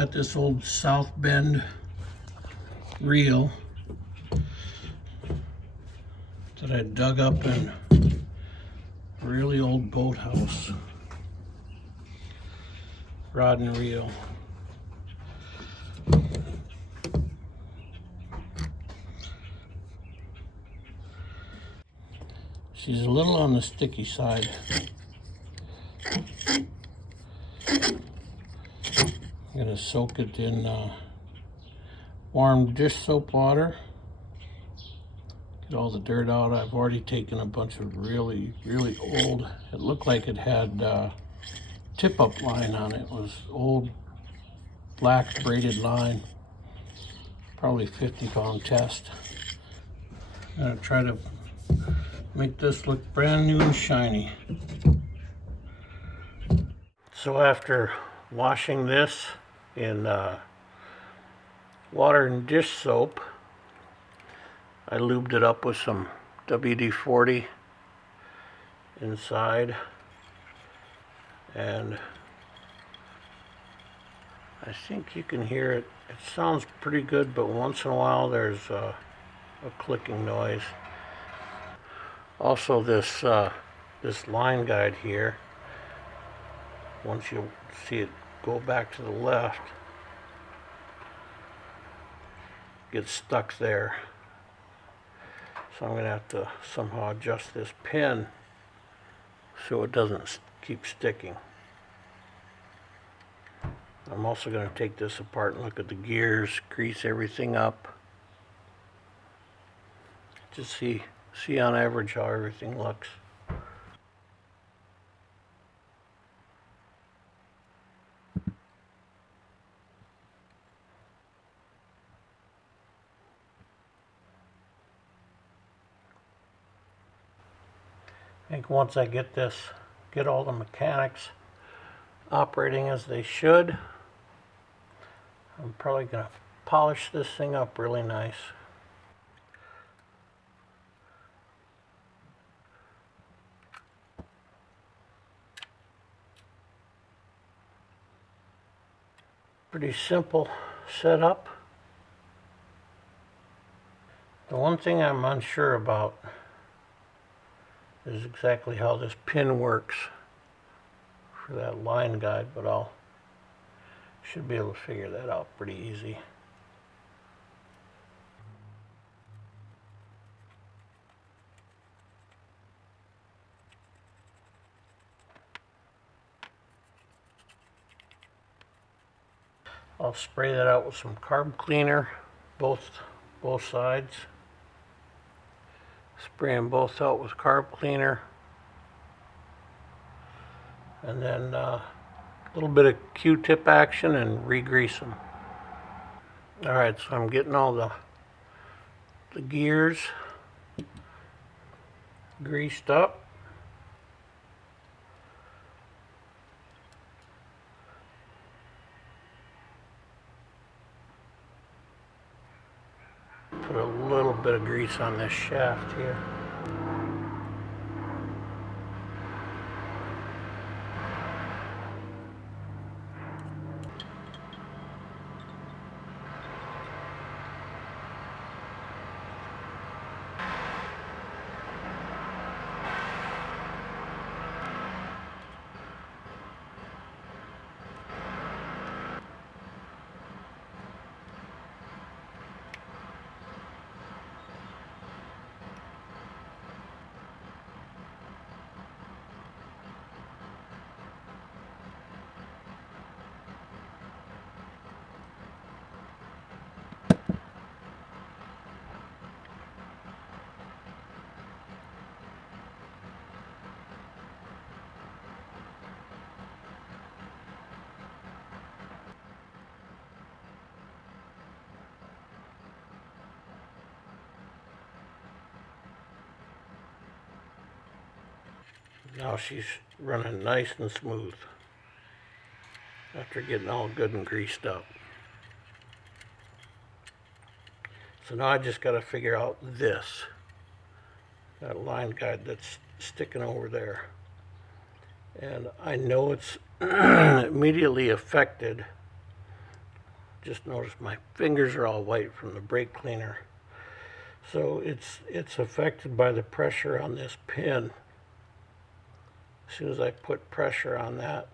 got this old South Bend reel that I dug up in a really old boathouse. Rod and reel. She's a little on the sticky side. I'm gonna soak it in warm dish soap water. Get all the dirt out. I've already taken a bunch of really old. It looked like it had tip-up line on it. It was old black braided line. Probably 50-pound test. I'm gonna try to make this look brand new and shiny. So after washing this in water and dish soap, I lubed it up with some WD-40 inside, and I think you can hear it. It sounds pretty good, but once in a while there's a clicking noise. Also, this line guide here, once you see it go back to the left, gets stuck there. So I'm going to have to somehow adjust this pin so it doesn't keep sticking. I'm also going to take this apart and look at the gears, grease everything up. Just see on average how everything looks. I think once I get all the mechanics operating as they should, I'm probably going to polish this thing up really nice. Pretty simple setup. The one thing I'm unsure about is exactly how this pin works for that line guide, but should be able to figure that out pretty easy. I'll spray that out with some carb cleaner, both sides. Spray them both out with carb cleaner, and then a little bit of Q-tip action and re-grease them. Alright, so I'm getting all the gears greased up. Put a little bit of grease on this shaft here. Now she's running nice and smooth after getting all good and greased up. So now I just got to figure out that line guide that's sticking over there. And I know it's immediately affected Just noticed my fingers are all white from the brake cleaner. So it's affected by the pressure on this pin. As soon as I put pressure on that,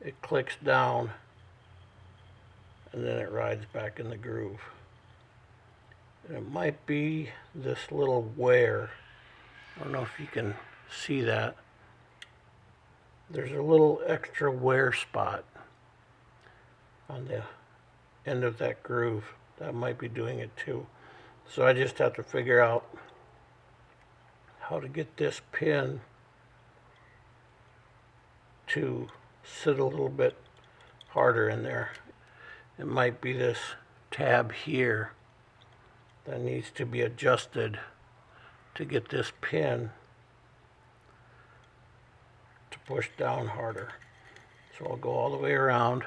it clicks down and then it rides back in the groove. And it might be this little wear. I don't know if you can see that. There's a little extra wear spot on the end of that groove. That might be doing it too. So I just have to figure out how to get this pin to sit a little bit harder in there. It might be this tab here that needs to be adjusted to get this pin to push down harder. So I'll go all the way around.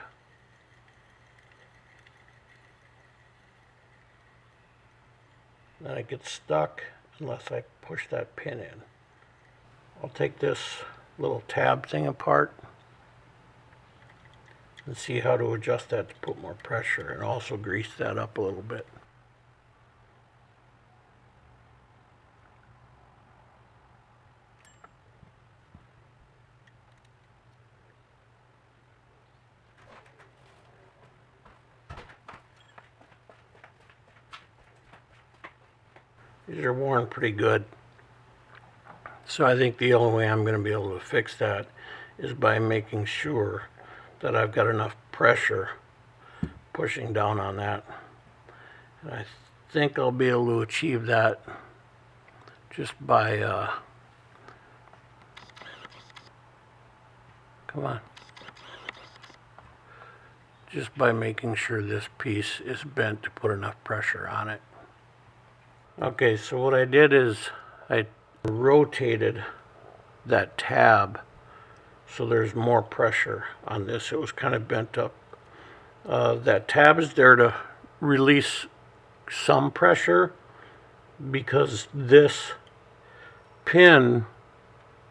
Then it gets stuck unless I push that pin in. I'll take this little tab thing apart and see how to adjust that to put more pressure, and also grease that up a little bit. These are worn pretty good. So I think the only way I'm going to be able to fix that is by making sure that I've got enough pressure pushing down on that. And I think I'll be able to achieve that just by, just by making sure this piece is bent to put enough pressure on it. Okay, so what I did is I rotated that tab so there's more pressure on this. It was kind of bent up. That tab is there to release some pressure because this pin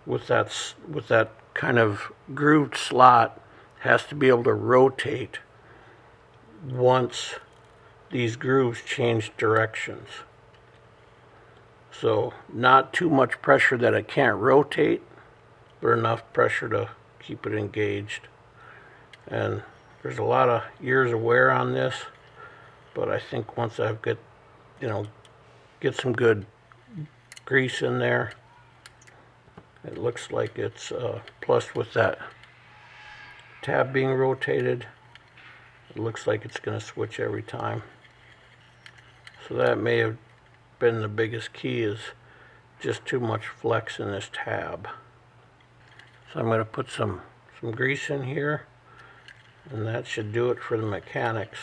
with that kind of grooved slot has to be able to rotate once these grooves change directions. So not too much pressure that it can't rotate, but enough pressure to keep it engaged. And there's a lot of years of wear on this, but I think once I've get some good grease in there, it looks like it's plus with that tab being rotated, it looks like it's going to switch every time. So that may have been the biggest key, is just too much flex in this tab. So I'm going to put some grease in here, and that should do it for the mechanics.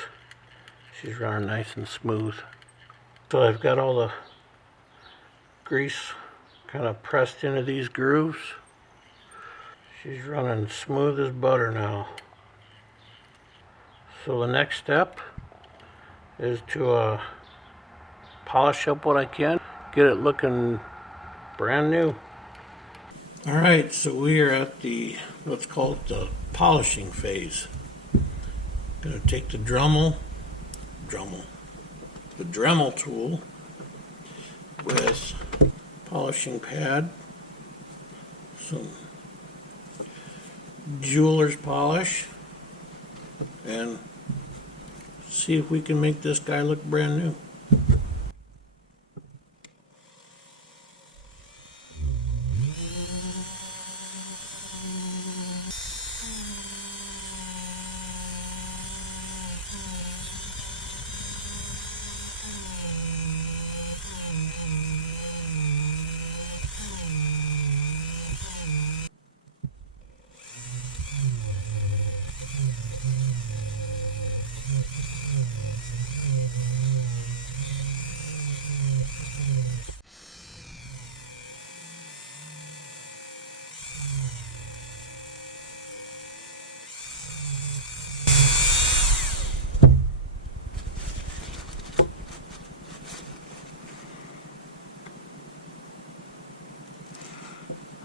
She's running nice and smooth. So I've got all the grease kind of pressed into these grooves. She's running smooth as butter now. So the next step is to polish up what I can, get it looking brand new. All right, so we are at the, let's call it the polishing phase. Gonna take the Dremel tool with polishing pad, some jeweler's polish, and see if we can make this guy look brand new.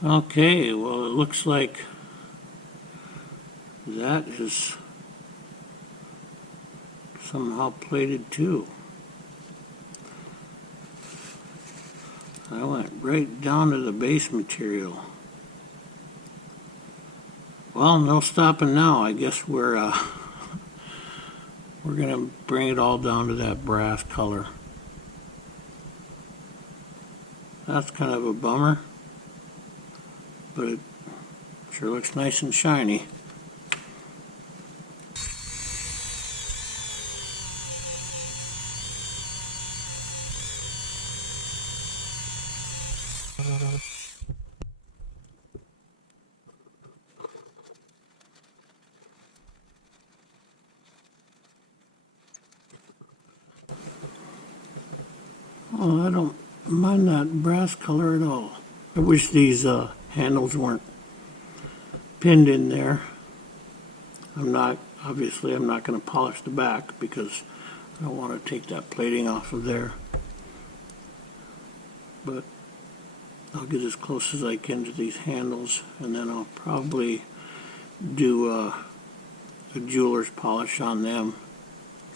Okay, well, it looks like that is somehow plated too. I went right down to the base material. Well, no stopping now. I guess we're gonna bring it all down to that brass color. That's kind of a bummer, but it sure looks nice and shiny. Oh, I don't mind that brass color at all. I wish these handles weren't pinned in there. Obviously I'm not going to polish the back because I don't want to take that plating off of there. But I'll get as close as I can to these handles, and then I'll probably do a jeweler's polish on them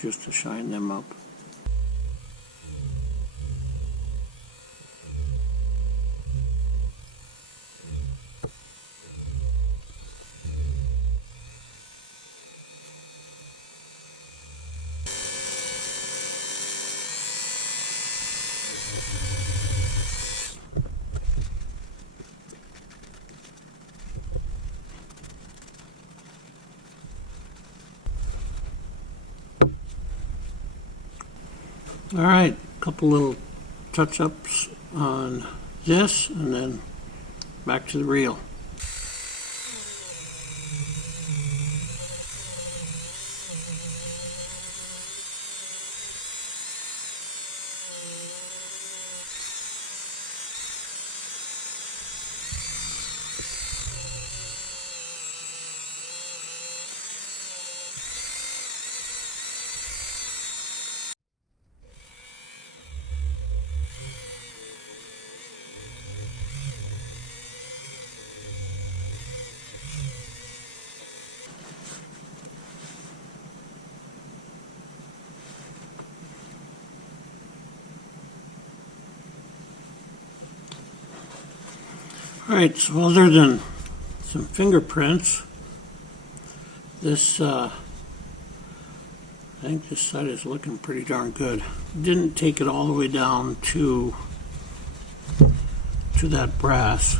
just to shine them up. All right, a couple little touch-ups on this, and then back to the reel. Alright, so other than some fingerprints, this, I think this side is looking pretty darn good. Didn't take it all the way down to that brass,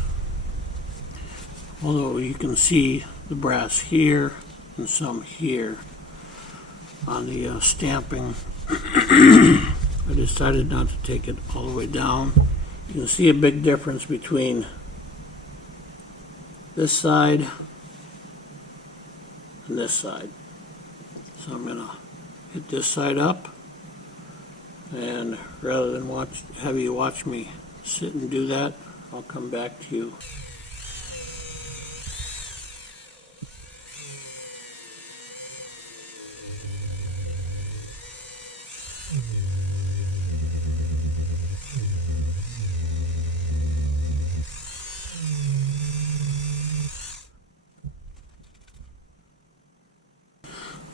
although you can see the brass here and some here on the stamping. I decided not to take it all the way down. You can see a big difference between this side and this side. So I'm going to hit this side up, and rather than have you watch me sit and do that, I'll come back to you.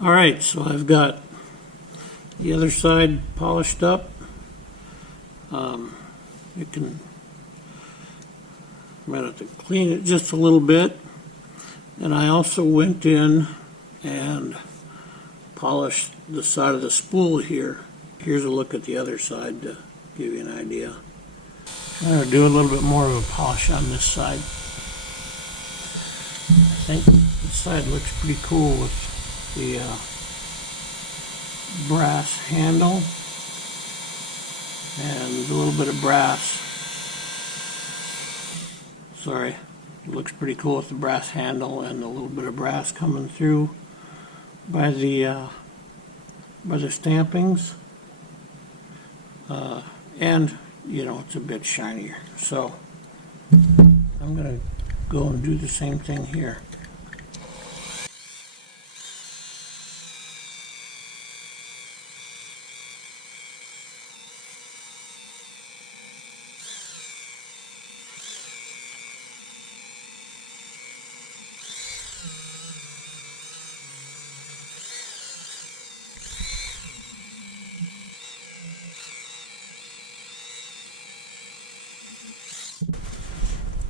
Alright, so I've got the other side polished up. I'm going to have to clean it just a little bit. And I also went in and polished the side of the spool here. Here's a look at the other side to give you an idea. I'm going to do a little bit more of a polish on this side. I think this side looks pretty cool with the brass handle and a little bit of brass. Sorry, it looks pretty cool with the brass handle and a little bit of brass coming through by the stampings, and you know, it's a bit shinier. So I'm gonna go and do the same thing here.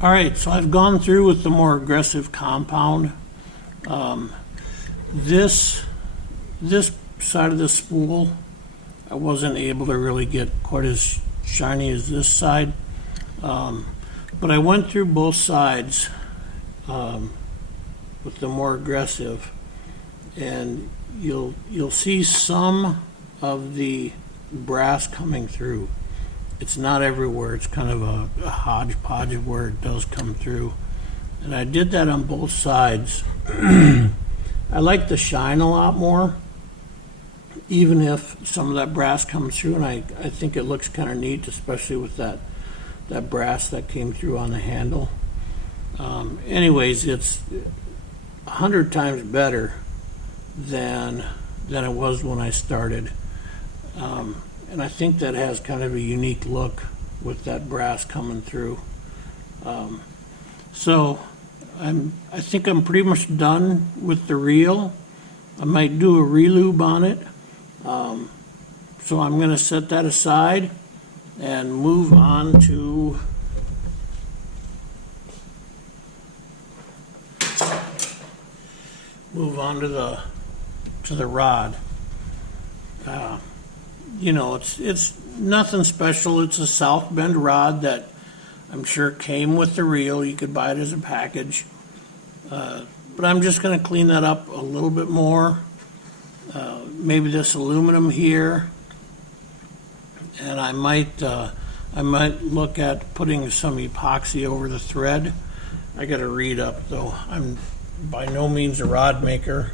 All right, so I've gone through with the more aggressive compound. This side of the spool, I wasn't able to really get quite as shiny as this side. But I went through both sides with the more aggressive, and you'll see some of the brass coming through. It's not everywhere. It's kind of a hodgepodge of where it does come through. And I did that on both sides. I like the shine a lot more, even if some of that brass comes through, and I think it looks kind of neat, especially with that brass that came through on the handle. Anyways, it's 100 times better than it was when I started. And I think that has kind of a unique look with that brass coming through. So I think I'm pretty much done with the reel. I might do a relube on it. So I'm going to set that aside and move on to the rod. You know, it's nothing special. It's a South Bend rod that I'm sure came with the reel. You could buy it as a package. But I'm just going to clean that up a little bit more. Maybe this aluminum here, and I might look at putting some epoxy over the thread. I got to read up though. I'm by no means a rod maker.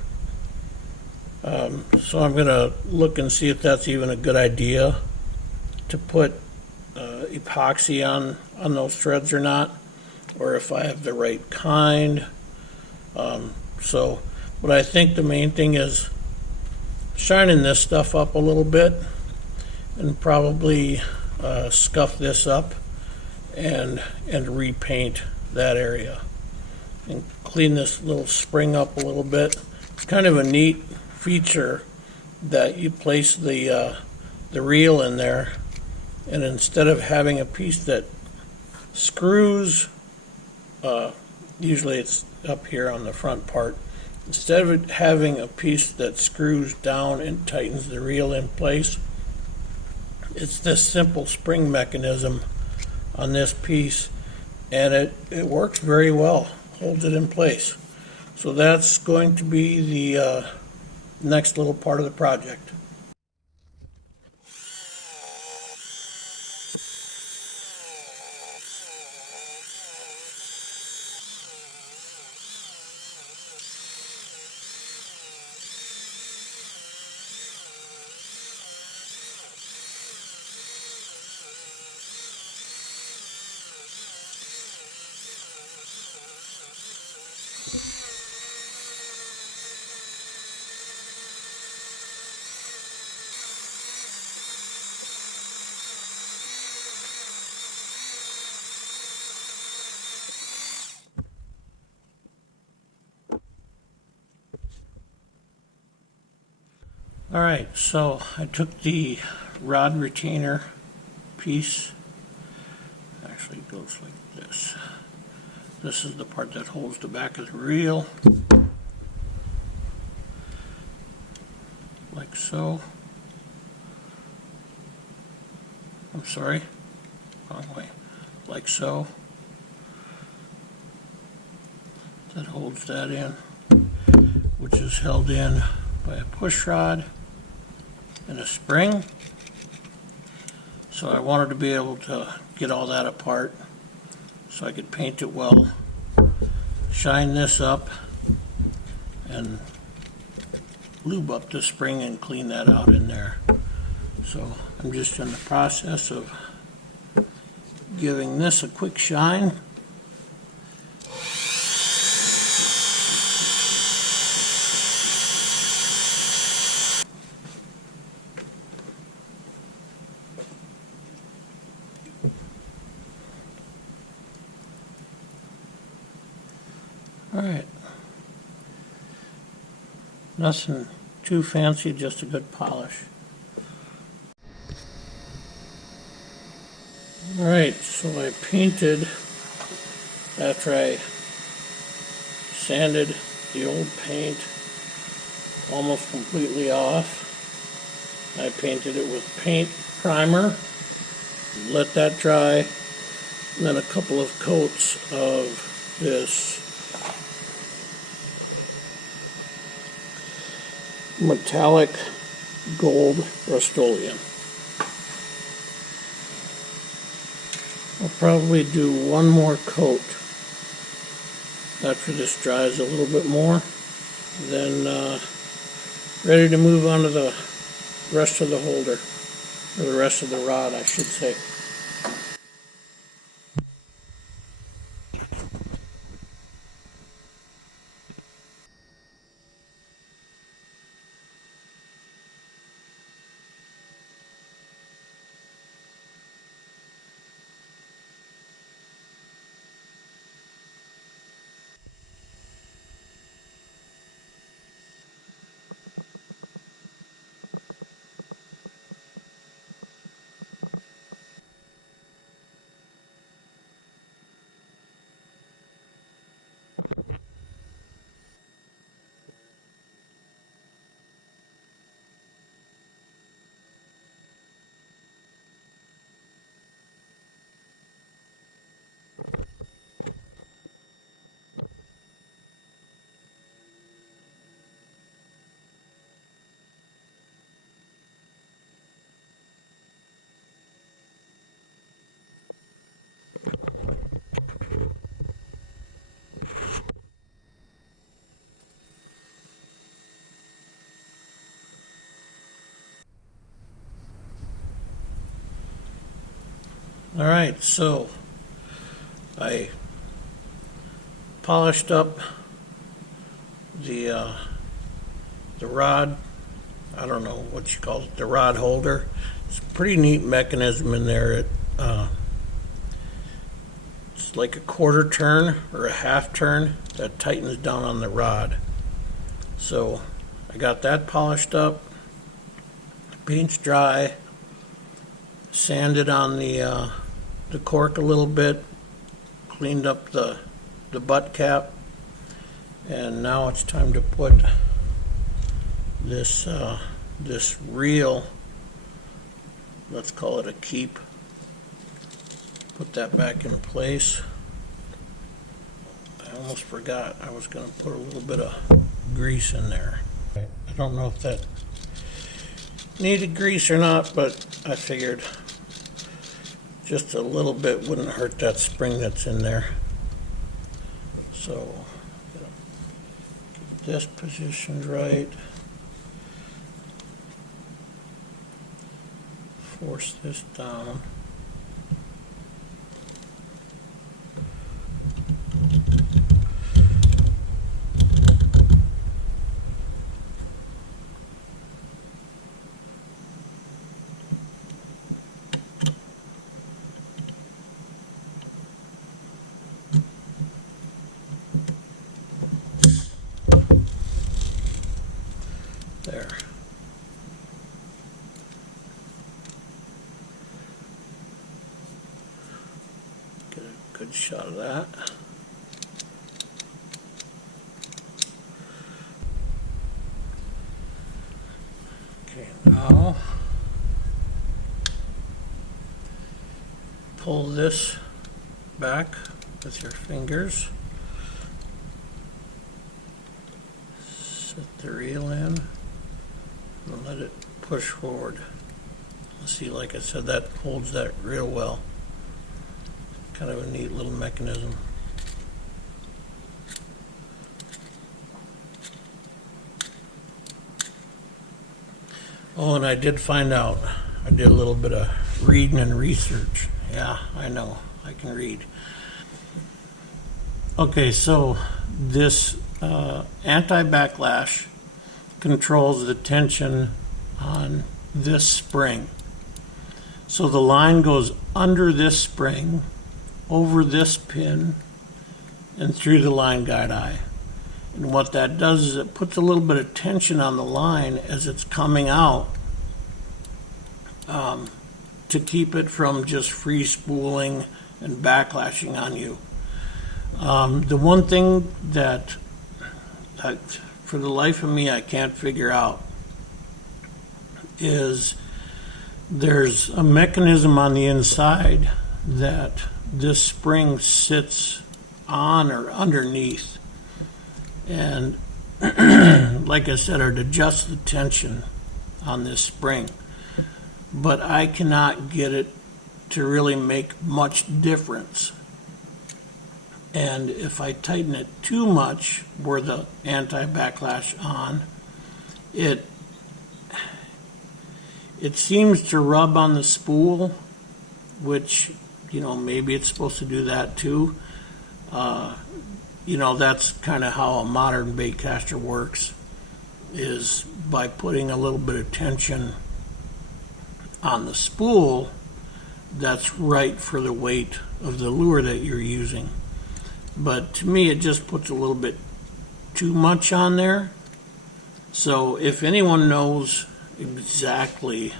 So I'm going to look and see if that's even a good idea to put epoxy on those threads or not, or if I have the right kind. But I think the main thing is shining this stuff up a little bit and probably scuff this up and repaint that area and clean this little spring up a little bit. It's kind of a neat feature that you place the reel in there, and instead of having a piece that screws, usually it's up here on the front part, instead of it having a piece that screws down and tightens the reel in place, it's this simple spring mechanism on this piece, and it works very well, holds it in place. So that's going to be the next little part of the project. All right, so I took the rod retainer piece, actually it goes like this. This is the part that holds the back of the reel, like so. I'm sorry, wrong way, like so. That holds that in, which is held in by a push rod and a spring. So I wanted to be able to get all that apart so I could paint it well, shine this up, and lube up the spring and clean that out in there. So I'm just in the process of giving this a quick shine. All right, nothing too fancy, just a good polish. All right, so I painted after I sanded the old paint almost completely off, I painted it with paint primer, let that dry, and then a couple of coats of this metallic gold Rust-Oleum. I'll probably do one more coat after this dries a little bit more, then ready to move on to the rest of the holder, or the rest of the rod, I should say. Alright, so I polished up the rod, I don't know what you call it, the rod holder. It's a pretty neat mechanism in there. It's like a quarter turn or a half turn that tightens down on the rod. So I got that polished up, paint's dry, sanded on the cork a little bit, cleaned up the butt cap, and now it's time to put this this reel, let's call it a keep, put that back in place. I almost forgot I was going to put a little bit of grease in there. I don't know if that needed grease or not, but I figured just a little bit wouldn't hurt that spring that's in there. So get this positioned right, force this down. There. Get a good shot of that. Okay, now pull this back with your fingers. Set the reel in and let it push forward. See, like I said, that holds that real well. Kind of a neat little mechanism. Oh, and I did find out, I did a little bit of reading and research. Yeah, I know, I can read. Okay, so this anti-backlash controls the tension on this spring. So the line goes under this spring, over this pin, and through the line guide eye. And what that does is it puts a little bit of tension on the line as it's coming out, to keep it from just free spooling and backlashing on you. The one thing that for the life of me I can't figure out is there's a mechanism on the inside that this spring sits on or underneath, and like I said, it adjusts the tension on this spring, but I cannot get it to really make much difference. And if I tighten it too much where the anti-backlash on, it seems to rub on the spool, which, you know, maybe it's supposed to do that too. You know, that's kind of how a modern bait caster works, is by putting a little bit of tension on the spool that's right for the weight of the lure that you're using. But to me, it just puts a little bit too much on there. So if anyone knows exactly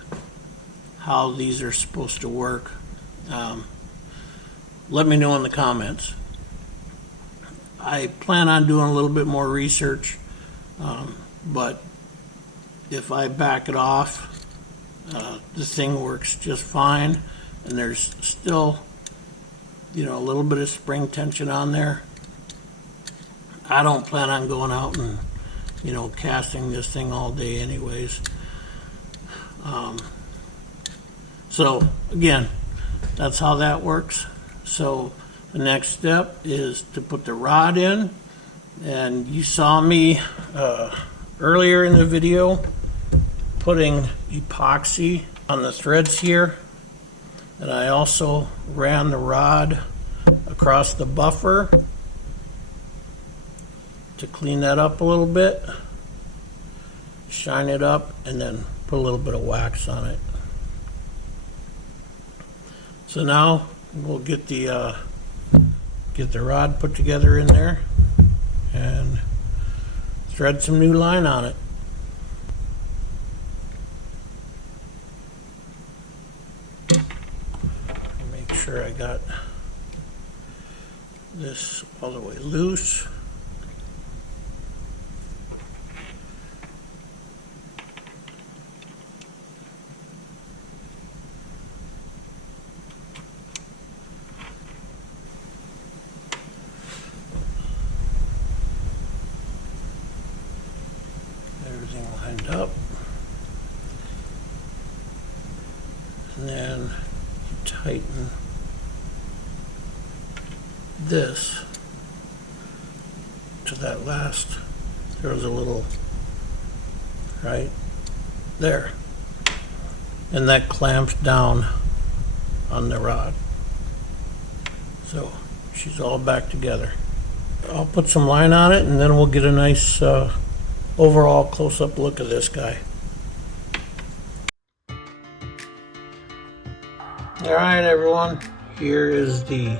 how these are supposed to work, let me know in the comments. I plan on doing a little bit more research, but if I back it off, the thing works just fine, and there's still, you know, a little bit of spring tension on there. I don't plan on going out and, you know, casting this thing all day anyways. So again, that's how that works. So the next step is to put the rod in, and you saw me earlier in the video putting epoxy on the threads here, and I also ran the rod across the buffer to clean that up a little bit, shine it up, and then put a little bit of wax on it. So now we'll get the rod put together in there and thread some new line on it. Make sure I got this all the way loose. Everything lined up, and then tighten this to that last. There was a little right there, and that clamps down on the rod. So she's all back together. I'll put some line on it, and then we'll get a nice overall close-up look of this guy. All right, everyone, here is the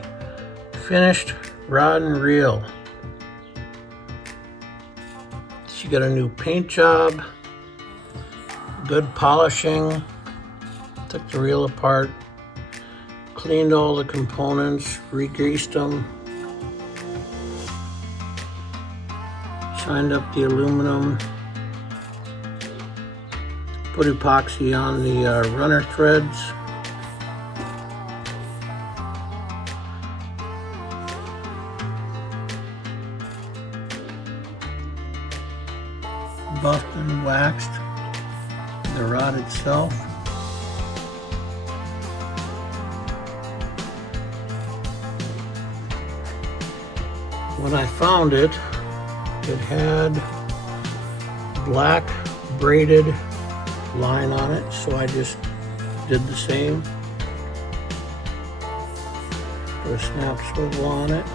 finished rod and reel. She got a new paint job, good polishing, took the reel apart, cleaned all the components, re-greased them, shined up the aluminum, put epoxy on the runner threads, buffed and waxed the rod itself. When I found it, it had black braided line on it, so I just did the same. Put a snap swivel on it.